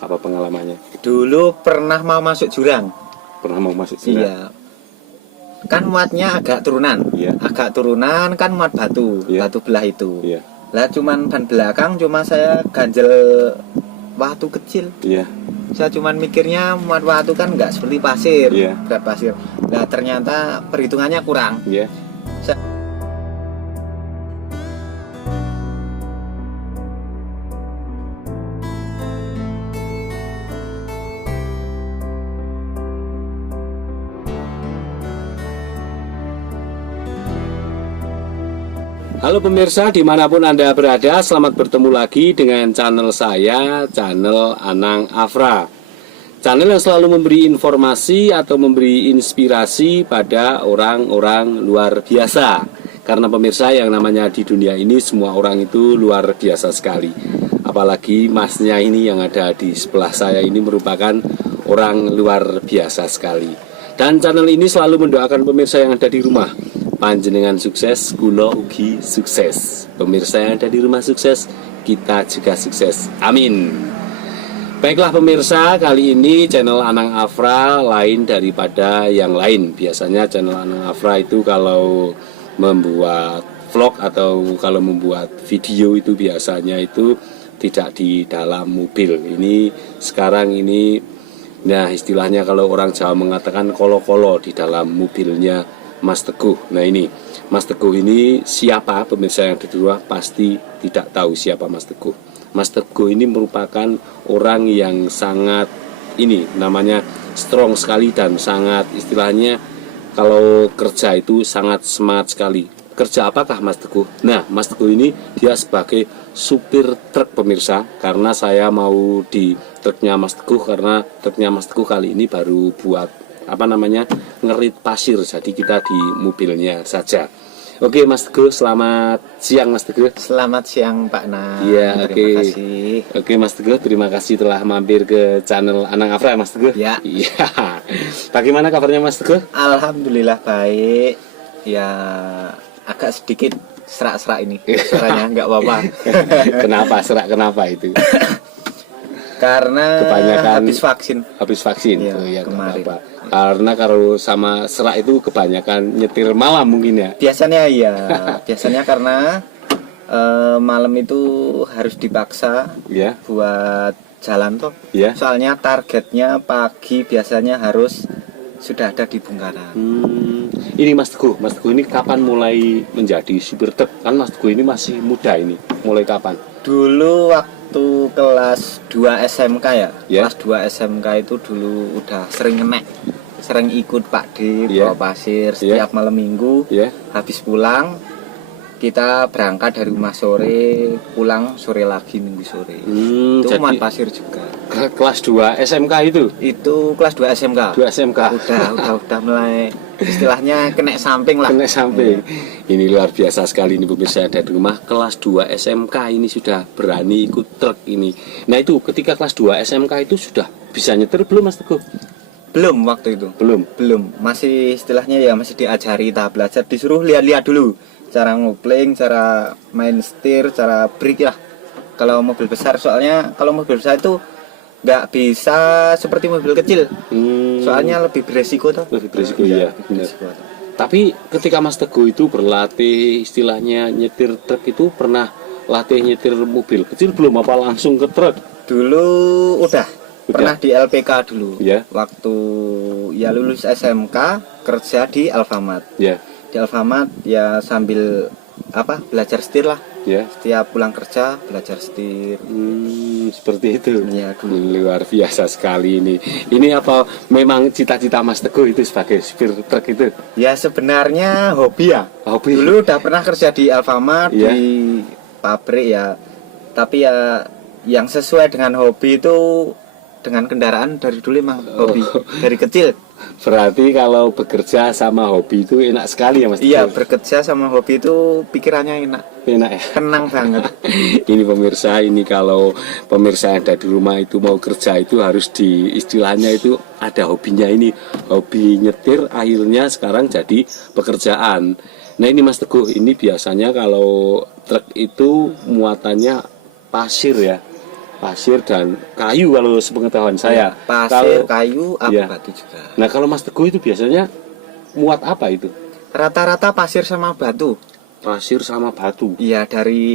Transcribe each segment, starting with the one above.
Apa pengalamannya? Dulu pernah mau masuk jurang. Pernah mau masuk jurang? Iya. Kan muatnya agak turunan. Iya. Agak turunan kan muat batu, Iya. batu belah itu. Iya. Lah cuman ban belakang cuma saya ganjel waktu kecil. Iya. Saya cuman mikirnya muat waktu kan nggak seperti pasir, Iya. berat pasir. Nah ternyata perhitungannya kurang. Iya. Halo pemirsa, dimanapun Anda berada, selamat bertemu lagi dengan channel saya, channel Anang Afra. Channel yang selalu memberi informasi atau memberi inspirasi pada orang-orang luar biasa. Karena pemirsa, yang namanya di dunia ini semua orang itu luar biasa sekali. Apalagi masnya ini yang ada di sebelah saya ini merupakan orang luar biasa sekali. Dan channel ini selalu mendoakan pemirsa yang ada di rumah, panjenengan sukses, kulo ugi sukses. Pemirsa yang ada di rumah sukses, kita juga sukses. Amin. Baiklah pemirsa, kali ini channel Anang Afra lain daripada yang lain. Biasanya channel Anang Afra itu kalau membuat vlog atau kalau membuat video itu biasanya itu tidak di dalam mobil. Ini sekarang ini, nah istilahnya kalau orang Jawa mengatakan kolo-kolo di dalam mobilnya Mas Teguh. Nah ini Mas Teguh ini siapa? Pemirsa yang di rumah pasti tidak tahu siapa Mas Teguh. Mas Teguh ini merupakan orang yang sangat ini namanya strong sekali dan sangat istilahnya kalau kerja itu sangat semangat sekali. Kerja apakah Mas Teguh? Nah Mas Teguh ini dia sebagai supir truk pemirsa. Karena saya mau di truknya Mas Teguh karena truknya Mas Teguh kali ini baru buat apa namanya ngerit pasir, jadi kita di mobilnya saja. Oke Mas Teguh, selamat siang Mas Teguh. Selamat siang Pak Na. Iya, Terima kasih. Oke Mas Teguh, terima kasih telah mampir ke channel Anang Afra Mas Teguh. Ya. Iya. Bagaimana kabarnya Mas Teguh? Alhamdulillah baik. Ya agak sedikit serak-serak ini suaranya, nggak apa-apa. Kenapa serak? Kenapa itu? Karena Kebanyakan habis vaksin. Habis vaksin. Iya, Oh, ya, kemarin. apa. Karena kalau sama serak itu kebanyakan nyetir malam mungkin ya. Biasanya ya, biasanya karena malam itu harus dipaksa Ya. buat jalan toh. Ya. Soalnya targetnya pagi biasanya harus sudah ada di Bungkaran. Ini Mas Teguh ini kapan mulai menjadi supir truk? Kan Mas Teguh ini masih muda ini. Mulai kapan? Dulu waktu kelas 2 SMK ya. Ya. Kelas 2 SMK itu dulu udah sering ngenek. Sering ikut Pak D Ya. bawa pasir setiap malam minggu. Ya. Habis pulang kita berangkat dari rumah sore, pulang sore lagi minggu sore. Itu Jadi muat pasir juga. kelas 2 SMK itu? Itu kelas 2 SMK. 2 SMK. Udah mulai istilahnya kena samping lah. Kena samping. Ini luar biasa sekali ini pemirsa ada di rumah. Kelas 2 SMK ini sudah berani ikut truk ini. Nah itu ketika kelas 2 SMK itu sudah bisa nyetir belum Mas Teguh? Belum waktu itu. Belum. Masih istilahnya ya masih diajari tahap belajar, disuruh lihat-lihat dulu cara ngopling, cara main setir, cara brake lah. Kalau mobil besar, soalnya kalau mobil besar itu nggak bisa seperti mobil kecil. Soalnya lebih beresiko tuh. Lebih beresiko ya, lebih benar. beresiko. Tapi ketika Mas Teguh itu berlatih istilahnya nyetir truk itu pernah latih nyetir mobil kecil belum apa langsung ke truk? Dulu udah pernah di LPK dulu. Ya. Waktu ya lulus SMK kerja di Alfamart. Ya. Di Alfamart ya sambil belajar setir lah. Ya. Setiap pulang kerja belajar setir. Seperti itu. Ya, dulu. Luar biasa sekali ini. Ini apa memang cita-cita Mas Teguh itu sebagai supir truk itu? Ya sebenarnya hobi ya. Hobi. Dulu udah pernah kerja di Alfamart, Ya. di pabrik ya. Tapi ya yang sesuai dengan hobi itu dengan kendaraan dari dulu emang hobi dari kecil. Berarti kalau bekerja sama hobi itu enak sekali ya Mas Teguh? Iya, bekerja sama hobi itu pikirannya enak. Enak ya? Tenang banget. Ini pemirsa, ini kalau pemirsa yang ada di rumah itu mau kerja itu harus di istilahnya itu ada hobinya ini. Hobi nyetir akhirnya sekarang jadi pekerjaan. Nah ini Mas Teguh, ini biasanya kalau truk itu muatannya pasir ya. pasir dan kayu kalau sepengetahuan saya. Pasir, kayu, Iya. batu juga. Nah, kalau Mas Teguh itu biasanya muat apa itu? Rata-rata pasir sama batu. Pasir sama batu. Iya,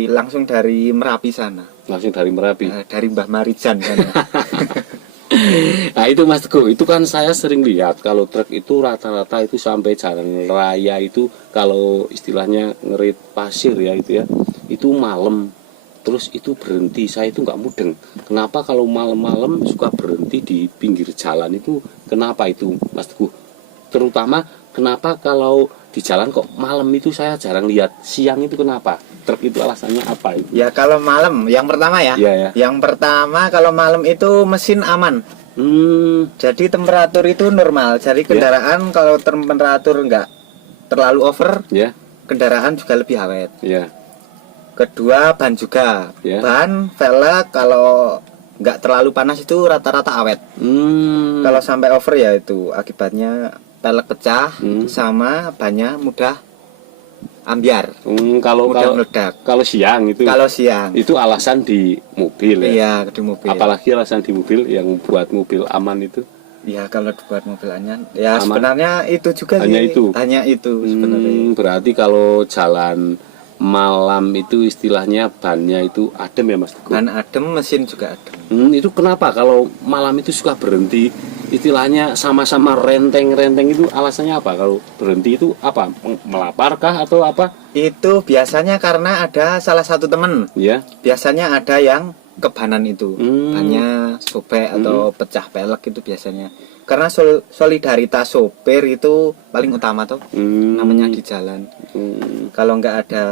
langsung dari Merapi sana. Langsung dari Merapi. Dari Mbah Marijan sana. Nah itu Mas Teguh, itu kan saya sering lihat kalau truk itu rata-rata itu sampai jalan raya itu kalau istilahnya ngerit pasir ya itu malam, terus itu berhenti. Saya itu nggak mudeng, kenapa kalau malam-malam suka berhenti di pinggir jalan itu, kenapa itu Mas Teguh? Terutama kenapa kalau di jalan kok malam itu saya jarang lihat, siang itu kenapa? Truk itu alasannya apa itu? Ya kalau malam, yang pertama ya. Iya, ya. Yang pertama kalau malam itu mesin aman. Jadi temperatur itu normal. Jadi kendaraan kalau temperatur nggak terlalu over, Ya. kendaraan juga lebih awet. Ya. Kedua ban juga. Ya. Ban, velg kalau nggak terlalu panas itu rata-rata awet. Kalau sampai over ya itu akibatnya pelek pecah sama bannya mudah ambiar. Kalau meledak. kalau siang itu. Kalau siang. Itu alasan di mobil ya. Iya, di mobil. Apalagi alasan di mobil yang buat mobil aman itu. Ya kalau dibuat mobil ya Aman. sebenarnya itu juga Hanya sih. itu. Hanya itu sebenarnya. Berarti kalau jalan malam itu istilahnya bannya itu adem ya Mas Teguh. Ban adem, mesin juga adem. Itu kenapa kalau malam itu suka berhenti? Istilahnya sama-sama renteng-renteng itu alasannya apa? Kalau berhenti itu apa? Melaparkah atau apa? Itu biasanya karena ada salah satu temen. Ya. Biasanya ada yang kebanan itu. Bannya sobek atau pecah pelek itu biasanya. Karena solidaritas sopir itu paling utama tuh. Namanya di jalan. Kalau nggak ada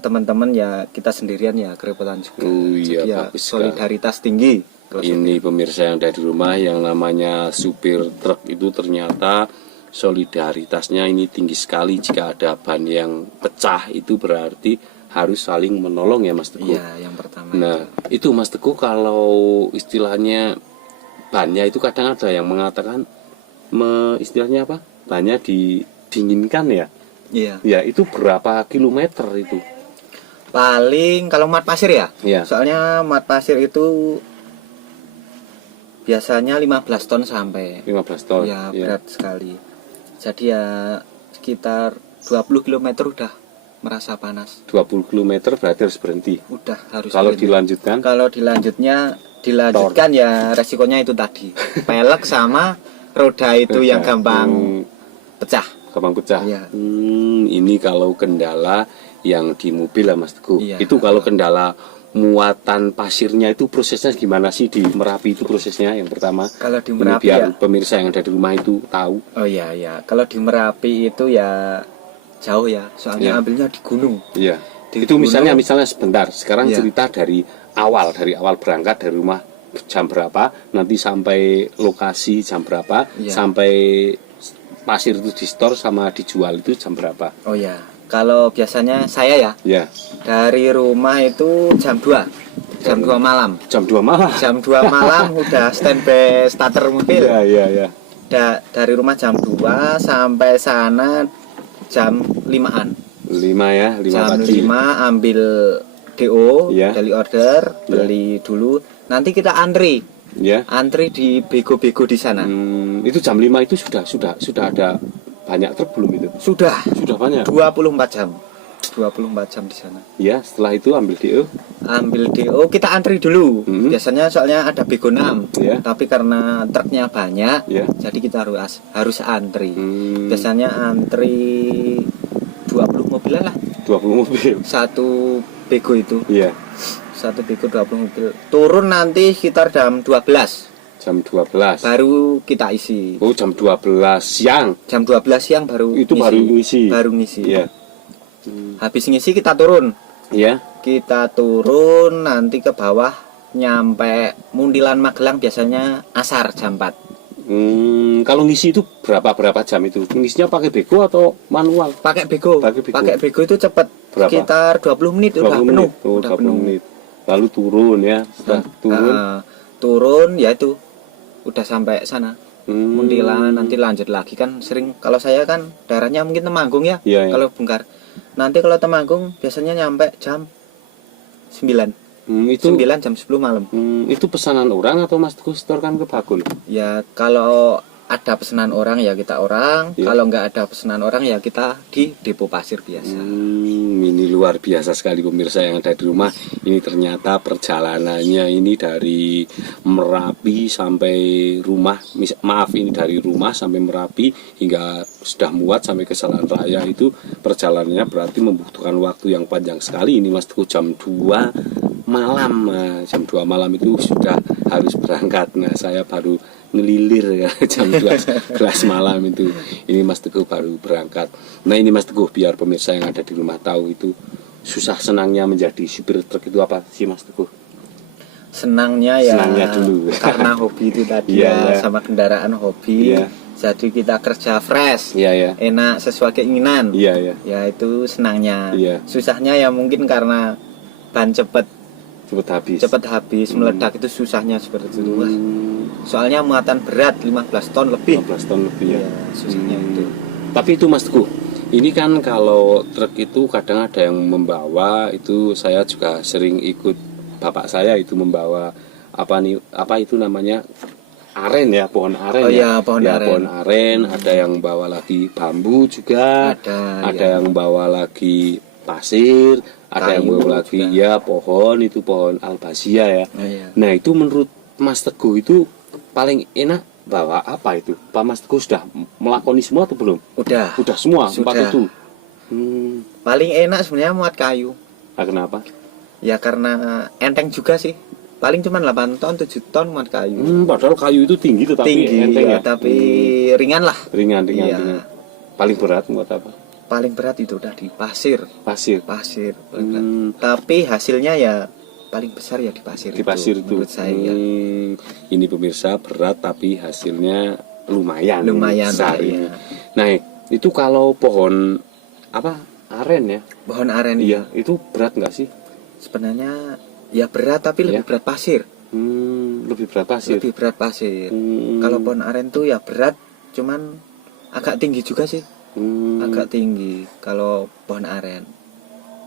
teman-teman ya kita sendirian ya kerepotan juga. Iya, jadi ya bagus solidaritas tinggi. Ini pemirsa yang dari rumah yang namanya supir truk itu ternyata solidaritasnya ini tinggi sekali. Jika ada ban yang pecah itu berarti harus saling menolong ya Mas Teguh. Iya, yang pertama. Nah itu Mas Teguh, kalau istilahnya bannya itu kadang ada yang mengatakan istilahnya apa? Bannya didinginkan ya. Iya. Ya itu berapa kilometer itu? Paling kalau mat pasir ya. Iya. Soalnya mat pasir itu biasanya 15 ton sampai 15 ton. ya, berat sekali. Jadi ya sekitar 20 km udah merasa panas. 20 km berarti harus berhenti. Udah harus Kalau berhenti. dilanjutkan? Kalau dilanjutkan ya resikonya itu tadi. Pelek sama roda itu yang gampang pecah. Gampang pecah. Iya. Ini kalau kendala yang di mobil lah Mas Teguh. Iya. Itu kalau kendala muatan pasirnya itu prosesnya gimana sih di Merapi itu prosesnya yang pertama? Kalau di Ini Merapi biar ya. pemirsa yang ada di rumah itu tahu. Oh iya ya. Kalau di Merapi itu ya jauh ya. Soalnya Iya. ambilnya di gunung. Iya. Di Itu gunung. misalnya sebentar. Sekarang Iya. cerita dari awal berangkat dari rumah jam berapa, nanti sampai lokasi jam berapa, Iya. sampai pasir itu di store sama dijual itu jam berapa? Oh ya. Kalau biasanya saya ya Ya. dari rumah itu jam 2. Jam 2 malam. Jam 2 malam. Jam 2 malam udah standby starter mobil. Iya. Dari rumah jam 2 sampai sana jam 5-an. 5 ya, 5 Jam pagi. 5 ambil DO, Iya. dari order, beli dulu. Nanti kita antri. Ya. Antri di bego-bego di sana. Itu jam 5 itu sudah ada banyak truk belum itu? Sudah Sudah banyak. 24 jam. 24 jam di sana. Ya, setelah itu ambil DO. Ambil DO, kita antri dulu. Hmm. Biasanya soalnya ada bego 6. Ya. Tapi karena truknya banyak, Ya. jadi kita harus antri. Hmm. Biasanya antri 20 mobilan lah. 20 mobil. Satu bego itu. Iya. Satu bego 20 mobil. Turun nanti sekitar jam 12. Jam 12. Baru kita isi. Oh, jam 12 siang. Jam 12 siang baru Itu baru ngisi. Baru ngisi. Iya. Habis ngisi kita turun. Iya. Kita turun nanti ke bawah nyampe Mundilan Magelang biasanya asar jam 4. Kalau ngisi itu berapa jam itu? Ngisinya pakai bego atau manual? Pakai bego. Pakai bego. Itu cepat. Berapa? Sekitar 20 menit 20 udah menit. penuh. Oh, Udah 20 penuh. menit. Lalu turun ya. Setelah turun. Turun ya itu udah sampai sana. Hmm. Mundilan nanti lanjut lagi kan sering, kalau saya kan daerahnya mungkin Temanggung ya. Iya, iya. Kalau Bungkar. Nanti kalau Temanggung biasanya nyampe jam 9. Itu 9 jam 10 malam. itu pesanan orang atau Mas Teguh setorkan ke bakul? Ya kalau ada pesanan orang ya kita orang, Ya. kalau nggak ada pesanan orang ya kita di depo pasir biasa. Ini luar biasa sekali pemirsa yang ada di rumah. Ini ternyata perjalanannya ini dari Merapi sampai rumah. Maaf, ini dari rumah sampai Merapi hingga sudah muat sampai ke Jalan Raya itu perjalanannya berarti membutuhkan waktu yang panjang sekali. Ini Mas Teguh jam 2 malam. Nah, jam 2 malam itu sudah harus berangkat. Nah, saya baru ngelilir ya jam 12 malam itu. Ini Mas Teguh baru berangkat. Nah, ini Mas Teguh biar pemirsa yang ada di rumah tahu itu susah senangnya menjadi supir truk itu apa sih Mas Teguh? Senangnya ya Senangnya dulu. karena hobi itu tadi Iya, ya, iya. sama kendaraan hobi. Iya. Jadi kita kerja fresh, Iya ya. enak sesuai keinginan. Iya ya. Ya itu senangnya. Iya. Susahnya ya mungkin karena ban Cepet habis. meledak itu susahnya seperti itu. Wah, Hmm, soalnya muatan berat 15 ton lebih. 15 ton lebih ya. Ya, susahnya itu. Tapi itu Mas Teguh, ini kan kalau truk itu kadang ada yang membawa, itu saya juga sering ikut bapak saya itu membawa apa itu namanya aren ya, pohon aren Oh ya. iya, pohon aren. Pohon aren, ada yang bawa lagi bambu juga, Ada, ada ya. yang bawa lagi pasir, ada yang Kayu bawa lagi juga. ya pohon albasia ya. Oh, iya. Nah, itu menurut Mas Teguh itu paling enak bawa apa itu? Pak Mas Teguh sudah melakoni semua atau belum? Udah. Udah semua, Sudah. 4 itu. Paling enak sebenarnya muat kayu. Nah, kenapa? Ya karena enteng juga sih. Paling cuma 8 ton, 7 ton muat kayu. Padahal kayu itu tinggi tetapi Tinggi enteng ya, ya. tapi ringan lah. Ringan. Iya. Paling berat buat apa? Paling berat itu udah di pasir. Pasir. Pasir paling berat. Tapi hasilnya ya paling besar ya di pasir. Di pasir itu. Menurut saya ya. Ini pemirsa berat tapi hasilnya lumayan. Lumayan besar lah, ini. iya. Nah, itu kalau pohon apa? Aren ya. Pohon aren Iya, itu berat nggak sih? sebenarnya ya berat tapi lebih Ya. berat pasir. Lebih berat pasir. Lebih berat pasir. Hmm. Kalau pohon aren tuh ya berat, cuman agak tinggi juga sih. Agak tinggi kalau pohon aren.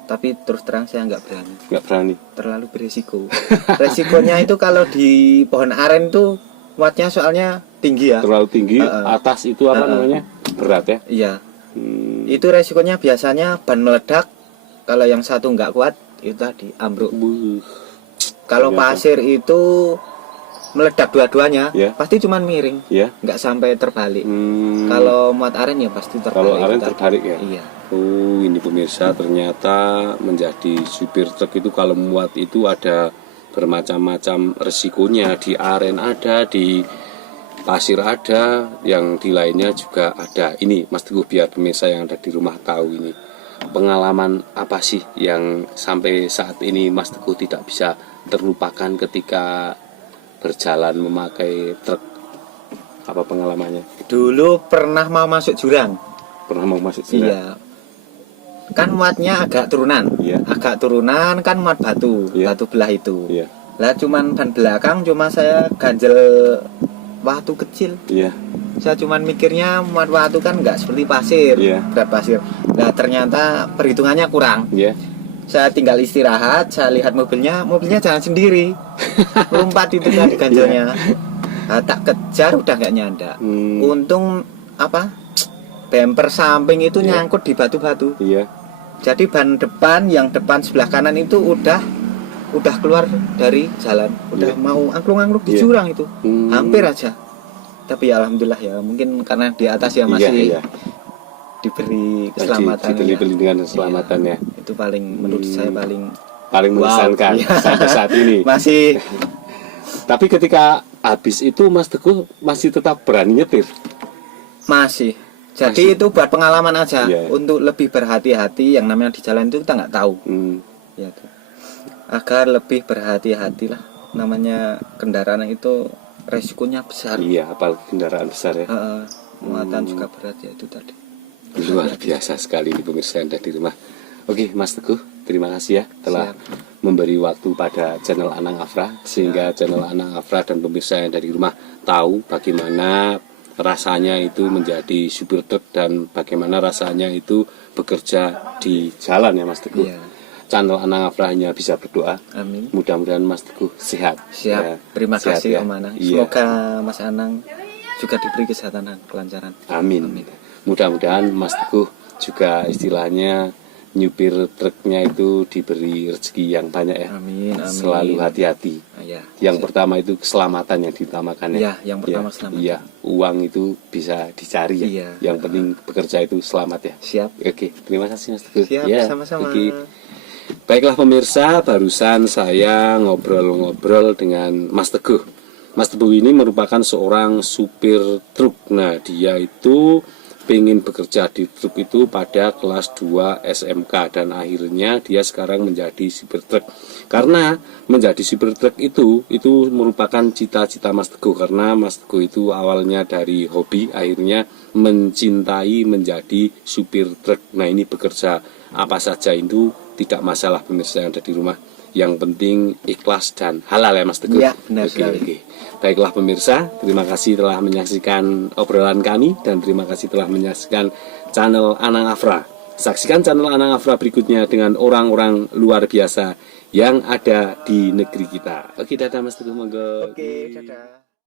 Tapi terus terang saya nggak berani. Nggak berani. Terlalu beresiko. Resikonya itu kalau di pohon aren tuh muatnya soalnya tinggi ya. Terlalu tinggi. Uh-uh. Atas itu apa namanya? Berat ya. Iya. Hmm. Itu resikonya biasanya ban meledak. Kalau yang satu nggak kuat itu tadi ambruk. Buh. Kalau Ternyata. pasir itu meledak dua-duanya, Ya. pasti cuman miring, Ya. nggak sampai terbalik. Hmm. Kalau muat aren ya pasti terbalik. Kalau aren itu tadi. terbalik ya. Iya. Oh, ini pemirsa ternyata menjadi supir truk itu kalau muat itu ada bermacam-macam resikonya. Di aren ada, di pasir ada, yang di lainnya juga ada. Ini Mas Teguh biar pemirsa yang ada di rumah tahu ini. Pengalaman apa sih yang sampai saat ini Mas Teguh tidak bisa terlupakan ketika berjalan memakai truk? Apa pengalamannya? Dulu pernah mau masuk jurang. Pernah mau masuk jurang? Iya. Kan muatnya agak turunan. Iya. Agak turunan kan muat batu, Iya. batu belah itu. Iya. Lah cuman ban belakang cuma saya ganjel watu kecil. Iya. Saya cuman mikirnya muat watu kan nggak seperti pasir, Iya. berat pasir. Nah ternyata perhitungannya kurang. Iya. Saya tinggal istirahat, saya lihat mobilnya jalan sendiri. Lompat itu tadi ganjelnya. Nah, tak kejar udah nggak nyanda. Untung apa? Bumper samping itu Iya. nyangkut di batu-batu. Iya. Jadi ban depan yang depan sebelah kanan itu udah keluar dari jalan, udah Iya. mau angklung-angklung di Iya. jurang itu. Hampir aja. Tapi ya alhamdulillah ya, mungkin karena di atas ya masih Iya. diberi keselamatan. Diberi ya. perlindungan dan keselamatan ya. Itu paling menurut saya paling Paling wow, mengesankan iya. sampai saat ini. masih Tapi ketika habis itu Mas Teguh masih tetap berani nyetir. masih. Jadi Masih. itu buat pengalaman aja, Iya. untuk lebih berhati-hati. Yang namanya di jalan itu kita nggak tahu. Ya, tuh. Agar lebih berhati-hati lah. Namanya kendaraan itu resikonya besar. Iya, apalagi kendaraan besar ya. Muatan juga berat ya itu tadi. Luar biasa sekali di pemirsa yang ada di rumah. Oke, Mas Teguh, terima kasih ya telah memberi waktu pada channel Anang Afra sehingga channel Anang Afra dan pemirsa yang dari rumah tahu bagaimana rasanya itu menjadi supir truk dan bagaimana rasanya itu bekerja di jalan ya Mas Teguh. Iya. channel Anang Afra hanya bisa berdoa. Amin. Mudah-mudahan Mas Teguh sehat. Siap. Ya, Terima sehat kasih ya. Om Anang. Iya. Semoga Mas Anang juga diberi kesehatan dan kelancaran. Amin. Mudah-mudahan Mas Teguh juga istilahnya nyupir truknya itu diberi rezeki yang banyak ya. Amin. Amin. Selalu hati-hati. Ya. Yang pertama itu keselamatan yang diutamakan ya. Ya, yang pertama Ya, selamat. Iya, uang itu bisa dicari ya. Iya. Yang penting bekerja itu selamat ya. Siap. Oke, terima kasih Mas Teguh. Siap, Ya, sama-sama. oke. Baiklah pemirsa, barusan saya ngobrol-ngobrol dengan Mas Teguh. Mas Teguh ini merupakan seorang supir truk. Nah, dia itu pengen bekerja di truk itu pada kelas 2 SMK dan akhirnya dia sekarang menjadi supir truk. Karena menjadi supir truk itu merupakan cita-cita Mas Teguh, karena Mas Teguh itu awalnya dari hobi akhirnya mencintai menjadi supir truk. Nah, ini bekerja apa saja itu tidak masalah pemirsa yang ada di rumah. Yang penting ikhlas dan halal ya Mas Teguh. Iya, benar sekali. Oke. Baiklah pemirsa, terima kasih telah menyaksikan obrolan kami dan terima kasih telah menyaksikan channel Anang Afra. Saksikan channel Anang Afra berikutnya dengan orang-orang luar biasa yang ada di negeri kita. Oke, dadah Mas Teguh, monggo. Oke, dadah.